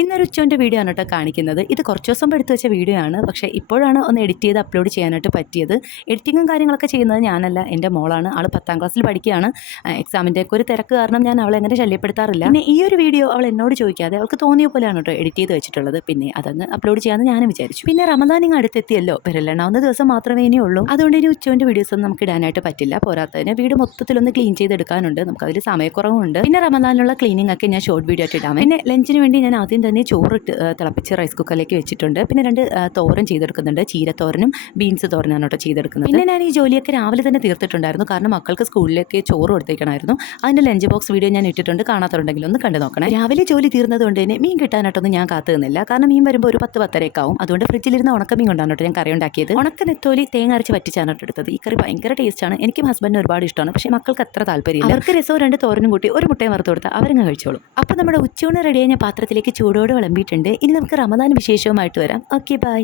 ഇന്നൊരു ഉച്ചൻ്റെ വീഡിയോ ആണ് കേട്ടോ കാണിക്കുന്നത്. ഇത് കുറച്ച് ദിവസം എടുത്ത് വെച്ച വീഡിയോ ആണ്. പക്ഷേ ഇപ്പോഴാണ് ഒന്ന് എഡിറ്റ് ചെയ്ത് അപ്ലോഡ് ചെയ്യാനായിട്ട് പറ്റിയത്. എഡിറ്റിങ്ങും കാര്യങ്ങളൊക്കെ ചെയ്യുന്നത് ഞാനല്ല, എൻ്റെ മോളാണ്. ആൾ 10ാം ക്ലാസ്സിൽ പഠിക്കുകയാണ്. എക്സാമിൻ്റെ ഒക്കെ ഒരു തിരക്ക് കാരണം ഞാൻ അവളെ അങ്ങനെ ശല്യപ്പെടുത്താറില്ല. പിന്നെ ഈ ഒരു വീഡിയോ അവൾ എന്നോട് ചോദിക്കാതെ അവൾക്ക് തോന്നിയ പോലെയാണ് കേട്ടോ എഡിറ്റ് ചെയ്ത് വെച്ചിട്ടുള്ളത്. പിന്നെ അതങ്ങ് അപ്ലോഡ് ചെയ്യാമെന്ന് ഞാനും വിചാരിച്ചു. പിന്നെ റമദാൻ ഇങ്ങ് അടുത്തെത്തിയല്ലോ, വിരലെണ്ണാവുന്ന ദിവസം മാത്രമേ ഇനിയുള്ളൂ. അതുകൊണ്ട് ഇനി ഉച്ചൻ്റെ വീഡിയോസ് ഒന്നും നമുക്ക് ഇടാനായിട്ട് പറ്റില്ല. പോരാത്തതിന് വീട് മൊത്തത്തിലൊന്ന് ക്ലീൻ ചെയ്തെടുക്കാനുണ്ട്. നമുക്കതിൽ സമയക്കുറവുണ്ട്. പിന്നെ റമദാനിലുള്ള ക്ലീനിങ് ഒക്കെ ഞാൻ ഷോർട്ട് വീഡിയോ ആയിട്ട് ഇടാം. പിന്നെ ലഞ്ചിന് വേണ്ടി ഞാൻ ആദ്യം തന്നെ ചോറിട്ട് തിളപ്പിച്ച് റൈസ് കുക്കറിലേക്ക് വെച്ചിട്ടുണ്ട്. പിന്നെ 2 തോരൻ ചെയ്തെടുക്കുന്നുണ്ട്. ചീരത്തോരനും ബീൻസ് തോരനാണ് കേട്ടോ ചെയ്തെടുക്കുന്നത്. പിന്നെ ഞാൻ ഈ ജോലിയൊക്കെ രാവിലെ തന്നെ തീർത്തിട്ടുണ്ടായിരുന്നു. കാരണം മക്കൾക്ക് സ്കൂളിലേക്ക് ചോറ് കൊടുത്തേക്കണമായിരുന്നു. അതിൻ്റെ ലഞ്ച് ബോക്സ് വീഡിയോ ഞാൻ ഇട്ടിട്ടുണ്ട്. കാണാത്തതുണ്ടെങ്കിൽ ഒന്ന് കണ്ടു നോക്കണേ. രാവിലെ ജോലി തീർന്നതുകൊണ്ട് തന്നെ മീൻ കിട്ടാനായിട്ടൊന്നും ഞാൻ കാത്തു നിന്നില്ല. കാരണം മീൻ വരുമ്പോൾ ഒരു 10-10:30 ആവും. അതുകൊണ്ട് ഫ്രിഡ്ജിലിരുന്ന് ഉണക്കമീൻ കൊണ്ടാണ് കേട്ടോ ഞാൻ കറി ഉണ്ടാക്കിയത്. ഉണക്ക നെത്തോലി തേങ്ങ അരച്ച് വറ്റിച്ചാണ് എടുത്തത്. ഈ കറി ഭയങ്കര ടേസ്റ്റാണ്. എനിക്കും ഹസ്ബൻഡിന് ഒരുപാട് ഇഷ്ടമാണ്. പക്ഷേ മക്കൾക്ക് അത്ര താല്പര്യമില്ല. അവർക്ക് രസവും 2 തോരനും കൂട്ടി ഒരു മുട്ടയും വറുത്ത് കൊടുത്താൽ അവരങ്ങ് കഴിച്ചോളും. അപ്പോൾ നമ്മുടെ ഉച്ചയൂണ് റെഡി ആയ പാത്രത്തിലേക്ക് ചൂടോടെ വിളമ്പിയിട്ടുണ്ട്. ഇനി നമുക്ക് റമദാൻ വിശേഷവുമായിട്ട് വരാം. Okay, by.